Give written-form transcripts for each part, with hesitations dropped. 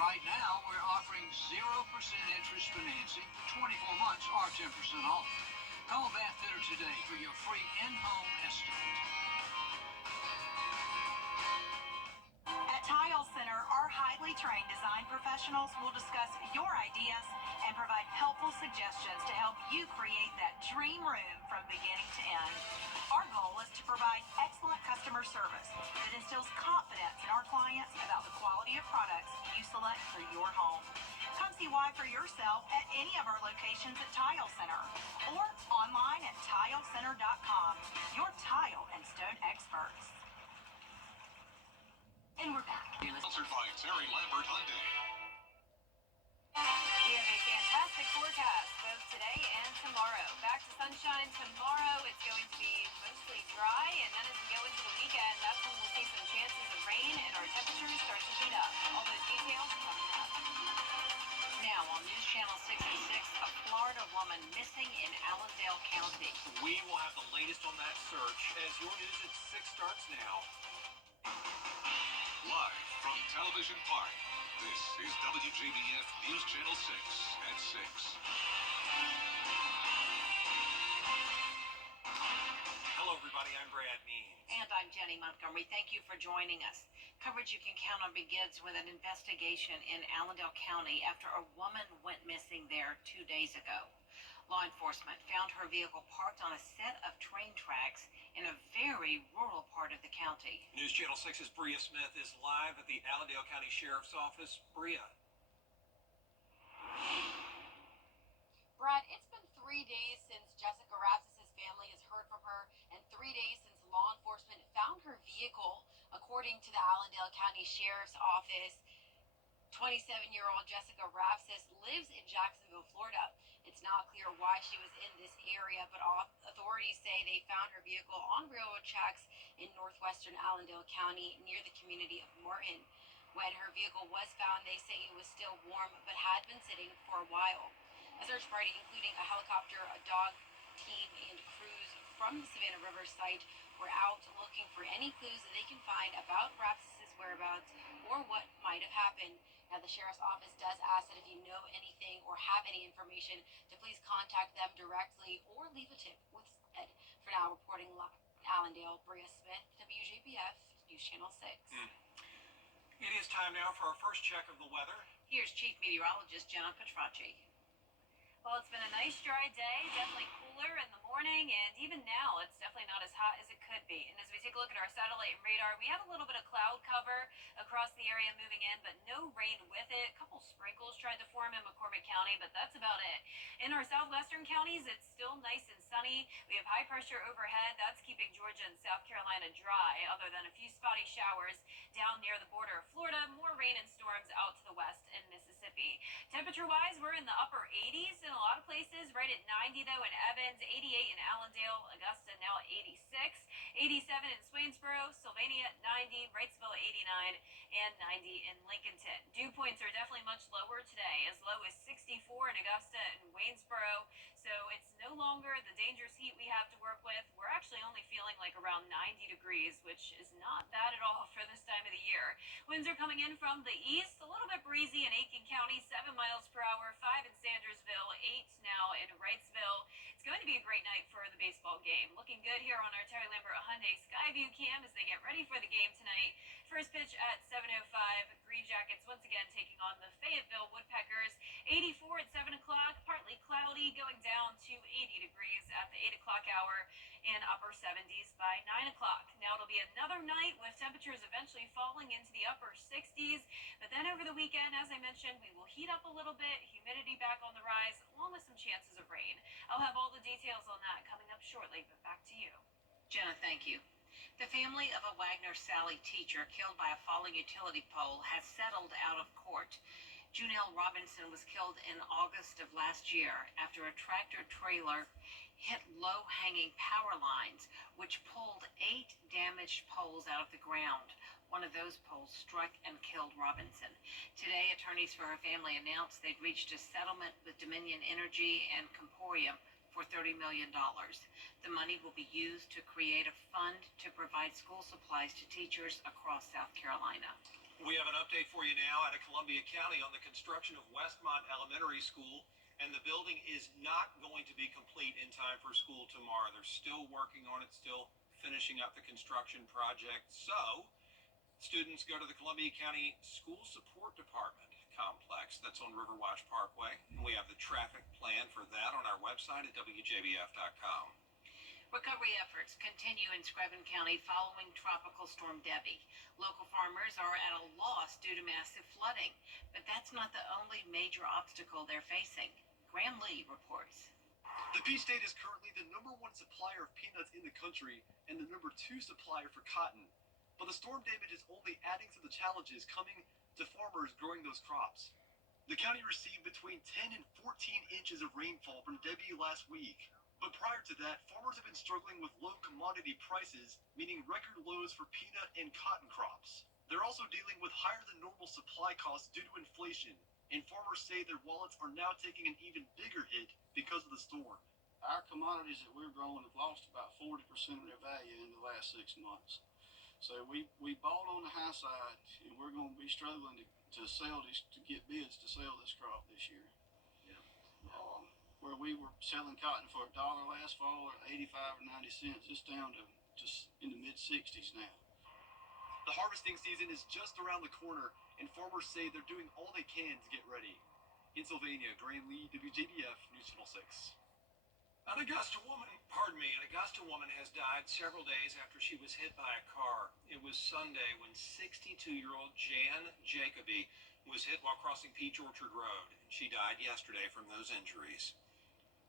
right now, we're offering 0% interest financing for 24 months or 10% off. Call Bath Fitter today for your free in-home estimate. At Tile Center, our highly trained design professionals will discuss your ideas and provide helpful suggestions to help you create that dream room from beginning to end. Our goal is to provide excellent customer service that instills confidence in our clients about the quality of products you select for your home. Come see why for yourself at any of our locations at Tile Center or online at tilecenter.com. Your tile and stone experts. And we're back. Sponsored by Terry Lambert Hyundai. We have a fantastic forecast both today and tomorrow. Back to sunshine tomorrow. It's going to be mostly dry, and then as we go into the weekend, that's when we'll see some chances of rain and our temperatures start to heat up. All those details coming up. Now on News Channel 66, a Florida woman missing in Allendale County. We will have the latest on that search as your news at 6 starts now. Live from Television Park, this is WJBF News Channel 6 at 6. Hello, everybody. I'm Brad Means. And I'm Jenny Montgomery. Thank you for joining us. Coverage you can count on begins with an investigation in Allendale County after a woman went missing there 2 days ago. Law enforcement found her vehicle parked on a set of train tracks in a very rural part of the county. News Channel 6's Bria Smith is live at the Allendale County Sheriff's Office. Bria. Brad, it's been 3 days since Jessica Rapsis' family has heard from her, and 3 days since law enforcement found her vehicle. According to the Allendale County Sheriff's Office, 27-year-old Jessica Rapsis lives in Jacksonville, Florida. It's not clear why she was in this area, but authorities say they found her vehicle on railroad tracks in northwestern Allendale County near the community of Martin. When her vehicle was found, they say it was still warm but had been sitting for a while. A search party, including a helicopter, a dog team, and crews from the Savannah River site were out looking for any clues that they can find about Rapsis' whereabouts or what might have happened. Now, the Sheriff's Office does ask that if you know anything or have any information, to please contact them directly or leave a tip with SPED. For now, reporting Allendale, Bria Smith, WJBF, News Channel 6. It is time now for our first check of the weather. Here's Chief Meteorologist Jenna Petracci. Well, it's been a nice dry day, definitely cooler in the morning, and even now it's definitely not as hot as it could be. And as we take a look at our satellite and radar, we have a little bit of cloud cover across the area moving in, but no rain with it. A couple sprinkles tried to form in McCormick County, but that's about it. In our southwestern counties, it's still nice and sunny. We have high pressure overhead. That's keeping Georgia and South Carolina dry, other than a few spotty showers down near the border of Florida. More rain and storms out to the west in Mississippi. Temperature-wise, we're in the upper 80s in a lot of places, right at 90 though in Evans, 88 in Allendale, Augusta now at 86, 87 in Swainsboro, Sylvania at 90, Wrightsville 89, and 90 in Lincolnton. Dew points are definitely much lower today, as low as 64 in Augusta and Waynesboro, so it's no longer the dangerous heat we have to work with. We're actually only feeling like around 90 degrees, which is not bad at all for this time of the year. Winds are coming in from the east, a little bit breezy in Aiken County, 7 miles per hour, 5 in Sandersville, 8 now in Wrightsville. It's going to be a great night for the baseball game. Looking good here on our Terry Lambert Hyundai Skyview cam as they get ready for the game tonight. First pitch at 7:05. Green Jackets once again taking on the Fayetteville Woodpeckers. 84 at 7 o'clock, partly cloudy, going down to 80 degrees at the 8 o'clock hour and upper 70s by 9 o'clock. Now it'll be another night with temperatures eventually falling into the upper 60s, but then over the weekend, as I mentioned, we will heat up a little bit, humidity back on the rise, along with some chances of rain. I'll have all the details on that coming up shortly, but back to you. Jenna, thank you. The family of a Wagner Sally teacher killed by a falling utility pole has settled out of court. Junelle Robinson was killed in August of last year after a tractor trailer hit low-hanging power lines, which pulled 8 damaged poles out of the ground. One of those poles struck and killed Robinson. Today, attorneys for her family announced they'd reached a settlement with Dominion Energy and Comporium for $30 million. The money will be used to create a fund to provide school supplies to teachers across South Carolina. We have an update for you now out of Columbia County on the construction of Westmont Elementary School, and the building is not going to be complete in time for school tomorrow. They're still working on it, still finishing up the construction project. So, students go to the Columbia County School Support Department complex that's on Riverwatch Parkway, and we have the traffic plan for that on our website at WJBF.com. Recovery efforts continue in Screven County following Tropical Storm Debbie. Local farmers are at a loss due to massive flooding, but that's not the only major obstacle they're facing. Graham Lee reports. The Peach State is currently the #1 supplier of peanuts in the country and the #2 supplier for cotton. But the storm damage is only adding to the challenges coming to farmers growing those crops. The county received between 10 and 14 inches of rainfall from Debbie last week. But prior to that, farmers have been struggling with low commodity prices, meaning record lows for peanut and cotton crops. They're also dealing with higher than normal supply costs due to inflation, and farmers say their wallets are now taking an even bigger hit because of the storm. Our commodities that we're growing have lost about 40% of their value in the last 6 months. So we bought on the high side, and we're going to be struggling to sell this, to get bids to sell this crop this year. Where we were selling cotton for $1 last fall at 85 or 90 cents, it's down to just in the mid-60s now. The harvesting season is just around the corner, and farmers say they're doing all they can to get ready. In Sylvania, Graham Lee, WJBF, News Channel 6. An Augusta woman has died several days after she was hit by a car. It was Sunday when 62-year-old Jan Jacoby was hit while crossing Peach Orchard Road. She died yesterday from those injuries.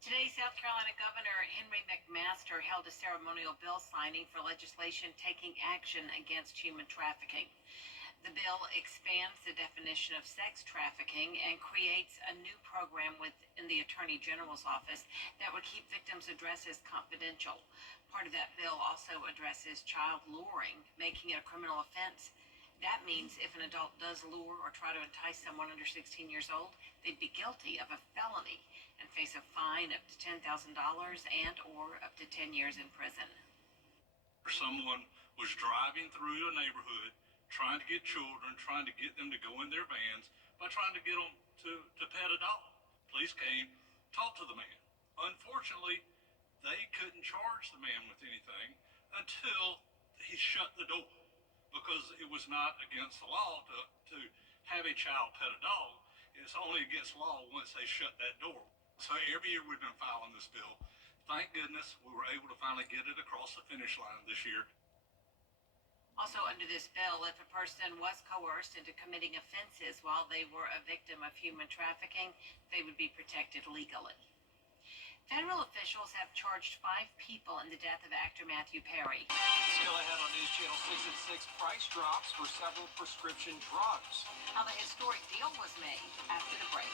Today, South Carolina Governor Henry McMaster held a ceremonial bill signing for legislation taking action against human trafficking. The bill expands the definition of sex trafficking and creates a new program within the Attorney General's office that would keep victims' addresses confidential. Part of that bill also addresses child luring, making it a criminal offense. That means if an adult does lure or try to entice someone under 16 years old, they'd be guilty of a felony and face a fine up to $10,000 and or up to 10 years in prison. Someone was driving through a neighborhood, trying to get children, trying to get them to go in their vans, by trying to get them to pet a dog. Police came, talked to the man. Unfortunately, they couldn't charge the man with anything until he shut the door, because it was not against the law to have a child pet a dog. It's only against law once they shut that door. So every year we've been filing this bill. Thank goodness we were able to finally get it across the finish line this year. Also under this bill, if a person was coerced into committing offenses while they were a victim of human trafficking, they would be protected legally. Federal officials have charged 5 people in the death of actor Matthew Perry. Still ahead on News Channel 6 at 6, price drops for several prescription drugs. How the historic deal was made after the break.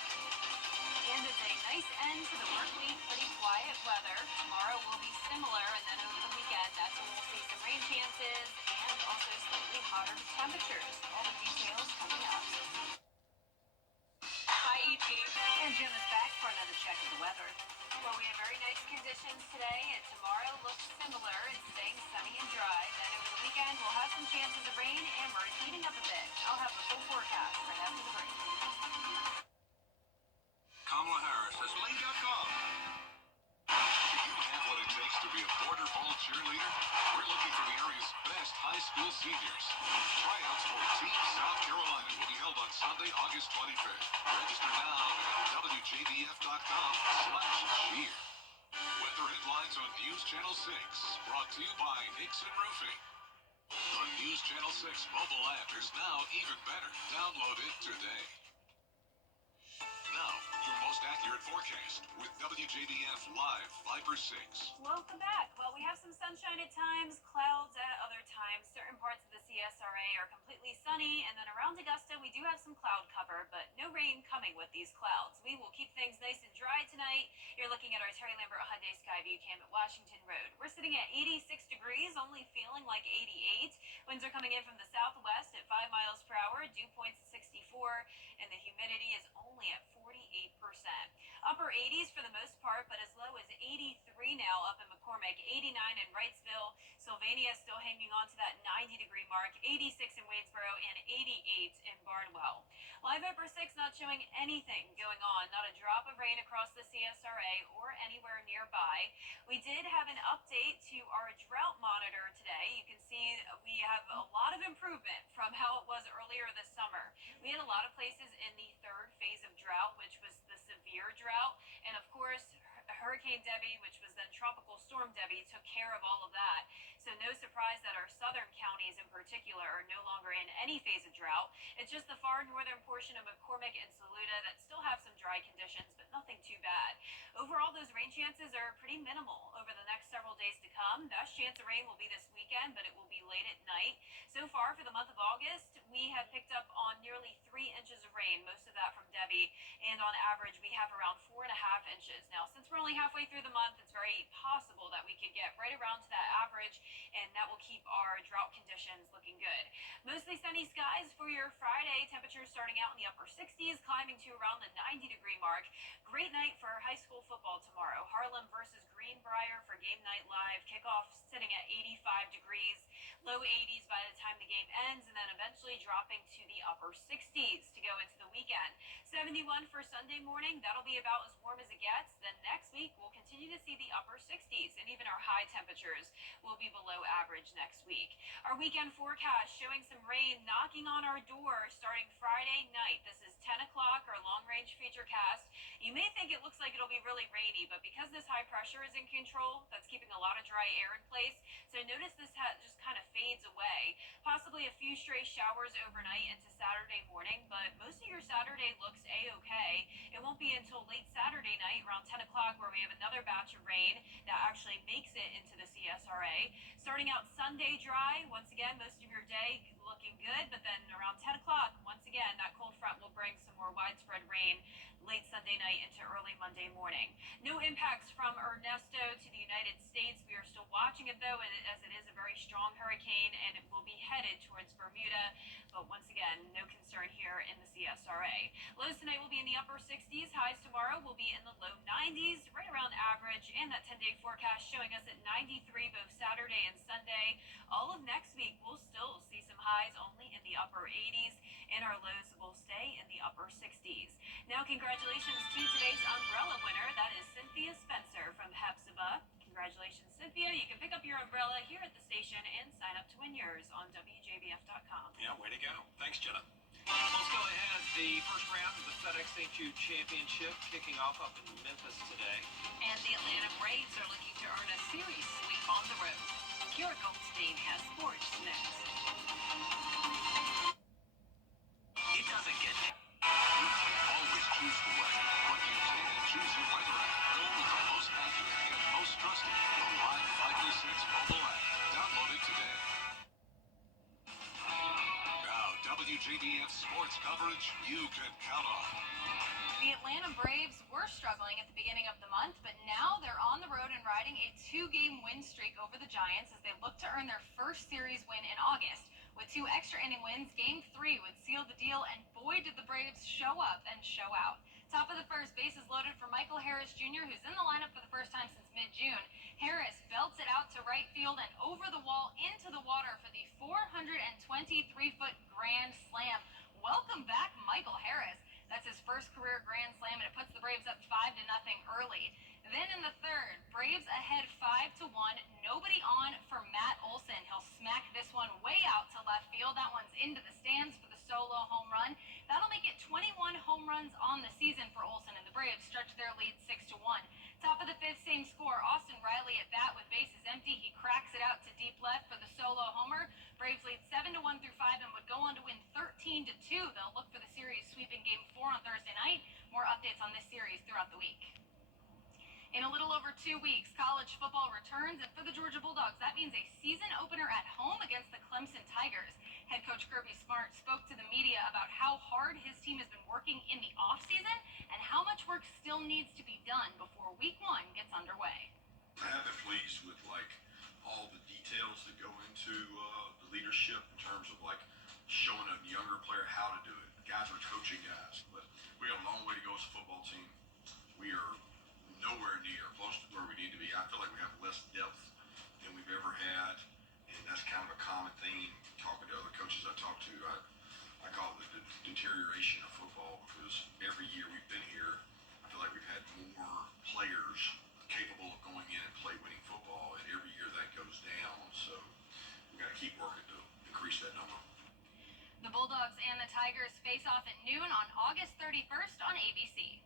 And it's a nice end to the work week, pretty quiet weather. Tomorrow will be similar, and then over the weekend, that's when we'll see some rain chances and also slightly hotter temperatures. All the details coming up. Hi, ET. And Jim is back for another check of the weather. Well, we have very nice conditions today, and tomorrow looks similar. It's staying sunny and dry. Then over the weekend, we'll have some chances of rain, and we're heating up a bit. I'll have the full forecast right after the break. Kamala Harris has Ling.com. Do you have what it takes to be a Border Bowl cheerleader? We're looking for the area's best high school seniors. Tryouts for Team South Carolina will be held on Sunday, August 25th. Register now at WJBF.com/cheer. Weather headlines on News Channel 6, brought to you by Nixon Roofing. The News Channel 6 mobile app is now even better. Download it today. Now, your most accurate forecast with WJBF Live Viper 6. Welcome back. Well, we have some sunshine at times, clouds at other times. Certain parts of the CSRA are completely sunny, and then around Augusta, we do have some cloud cover, but no rain coming with these clouds. We will keep things nice and dry tonight. You're looking at our Terry Lambert Hyundai Skyview Cam at Washington Road. We're sitting at 86 degrees, only feeling like 88. Winds are coming in from the southwest at 5 miles per hour. Dew point's 64, and the humidity is only at 48%. Upper 80s for the most part, but as low as 83 now up in McCormick, 89 in Wrightsville. Sylvania still hanging on to that 90-degree mark, 86 in Waynesboro, and 88 Live Upper 6 not showing anything going on, not a drop of rain across the CSRA or anywhere nearby. We did have an update to our drought monitor today. You can see we have a lot of improvement from how it was earlier this summer. We had a lot of places in the third phase of drought, which was the severe drought, and of course, Hurricane Debbie, which was then Tropical Storm Debbie, took care of all of that. So no surprise that our southern counties in particular are no longer in any phase of drought. It's just the far northern portion of McCormick and Saluda that still have some dry conditions, but nothing too bad. Overall, those rain chances are pretty minimal over the next several days to come. Best chance of rain will be this weekend, but it will be late at night. So far for the month of August, we have picked up on nearly 3 inches of rain, most of that from Debbie, and on average we have around 4.5 inches. Now, since we're only halfway through the month, it's very possible that we could get right around to that average, and that will keep our drought conditions looking good. Mostly sunny skies for your Friday. Temperatures starting out in the upper 60s, climbing to around the 90-degree mark. Great night for high school football tomorrow. Harlem versus Greenbrier for Game Night Live. Kickoff sitting at 85 degrees, low 80s by the time the game ends, and then eventually dropping to the upper 60s to go into the weekend. 71 for Sunday morning. That'll be about as warm as it gets. Then next week, we'll continue to see the upper 60s, and even our high temperatures will be below average next week. Our weekend forecast showing some rain knocking on our door starting Friday night. This is 10 o'clock, our long-range futurecast. You may think it looks like it'll be really rainy, but because this high pressure is in control, that's keeping a lot of dry air in place. So notice this just kind of fades away. Possibly a few stray showers overnight into Saturday morning, but most of your Saturday looks a-okay. It won't be until late Saturday night around 10 o'clock where we have another batch of rain that actually makes it into the CSRA. Starting out Sunday dry, once again, most of your day looking good, but then around 10 o'clock, once again, that cold front will bring some more widespread rain late Sunday night into early Monday morning. No impacts from Ernesto to the United States. We are still watching it though, as it is a very strong hurricane and it will be headed towards Bermuda. But once again, no concern here in the CSRA. Lows tonight will be in the upper 60s. Highs tomorrow will be in the low 90s, right around average. And that 10-day forecast showing us at 93 both Saturday and Sunday. All of next week, we'll still see some highs only in the upper 80s, and our lows will stay in the upper 60s. Now, congratulations to today's umbrella winner. That is Cynthia Spencer from Hepzibah. Congratulations, Cynthia. You can pick up your umbrella here at the station and sign up to win yours on WJBF.com. Yeah, way to go. Thanks, Jenna. Well, still ahead, the first round of the FedEx St. Jude Championship kicking off up in Memphis today. And the Atlanta Braves are looking to earn a series sweep on the road. Kira Goldstein has sports next. It doesn't get you can't always choose the weather, but you can choose your weather app. Go with the most accurate and most trusted, the Live 536 mobile app. Download it today. Now, WJBF sports coverage you can count on. The Atlanta Braves were struggling at the beginning of the month, but now they're on the road and riding a 2-game win streak over the Giants as they look to earn their first series win in August. With 2 extra inning wins, Game 3 would seal the deal, and boy did the Braves show up and show out. Top of the first, bases loaded for Michael Harris Jr., who's in the lineup for the first time since mid-June. Harris belts it out to right field and over the wall into the water for the 423-foot grand slam. Welcome back, Michael Harris. That's his first career grand slam, and it puts the Braves up 5-0 early. Then in the third, Braves ahead 5-1. Nobody on for Matt Olson. He'll smack this one way out to left field. That one's into the stands for the solo home run. That'll make it 21 home runs on the season for Olson, and the Braves stretch their lead 6-1. Top of the fifth, same score. Austin Riley at bat with bases empty. He cracks it out to deep left for the solo homer. Braves lead 7-1 through 5 and would go on to win 13-2. They'll look for the series sweeping Game 4 on Thursday night. More updates on this series throughout the week. In a little over 2 weeks, college football returns, and for the Georgia Bulldogs, that means a season opener at home against the Clemson Tigers. Head coach Kirby Smart spoke to the media about how hard his team has been working in the offseason and how much work still needs to be done before Week 1 gets underway. I have been pleased with all the details that go into the leadership in terms of showing a younger player how to do it. Guys are coaching guys, but we have a long way to go as a football team. We are nowhere near close to where we need to be. I feel like we have less depth than we've ever had, and that's kind of a common theme talking to other coaches I talk to. I call it the deterioration of football. Bulldogs and the Tigers face off at noon on August 31st on ABC.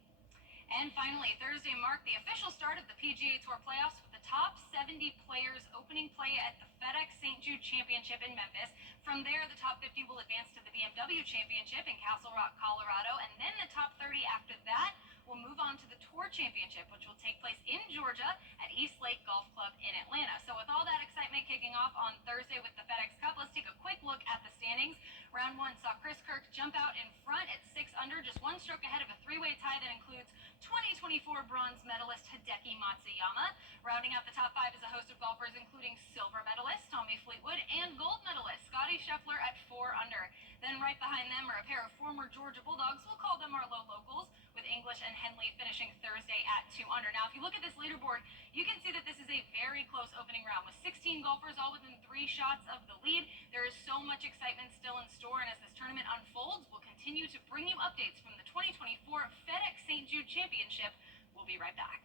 And finally, Thursday marked the official start of the PGA Tour playoffs with the top 70 players opening play at the FedEx St. Jude Championship in Memphis. From there, the top 50 will advance to the BMW Championship in Castle Rock, Colorado, and then the top 30 after that will move on to the Tour Championship, which will take place in Georgia at East Lake Golf Club in Atlanta. So with all that excitement kicking off on Thursday with the FedEx Cup, let's take a quick look at the standings. Round one saw Chris Kirk jump out in front at 6 under, just one stroke ahead of a three-way tie that includes 2024 bronze medalist Hideki Matsuyama. Rounding out the top 5 is a host of golfers including silver medalist Tommy Fleetwood and gold medalist Scotty Scheffler at 4 under. Then right behind them are a pair of former Georgia Bulldogs, we'll call them our low locals, with English and Henley finishing Thursday at 2 under. Now, if you look at this leaderboard, you can see that this is a very close opening round with 16 golfers all within 3 shots of the lead. There is so much excitement still in store, and as this tournament unfolds, we'll continue to bring you updates from the 2024 FedEx St. Jude Championship. We'll be right back.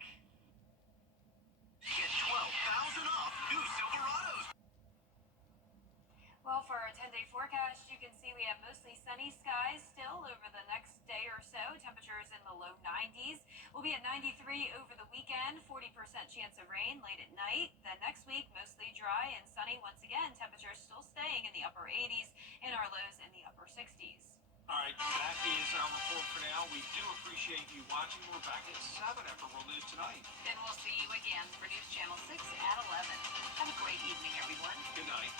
Get 12,000 off new Silverados. Well, for our 10-day forecast, you can see we have mostly sunny skies still over the next day or so. Temperatures in the low 90s. We'll be at 93 over the weekend, 40% chance of rain late at night. Then next week, mostly dry and sunny once again. Temperatures still staying in the upper 80s and our lows in the upper 60s. All right, that is our report for now. We do appreciate you watching. We're back at 7 after World News Tonight. Then we'll see you again for News Channel 6 at 11. Have a great evening, everyone. Good night.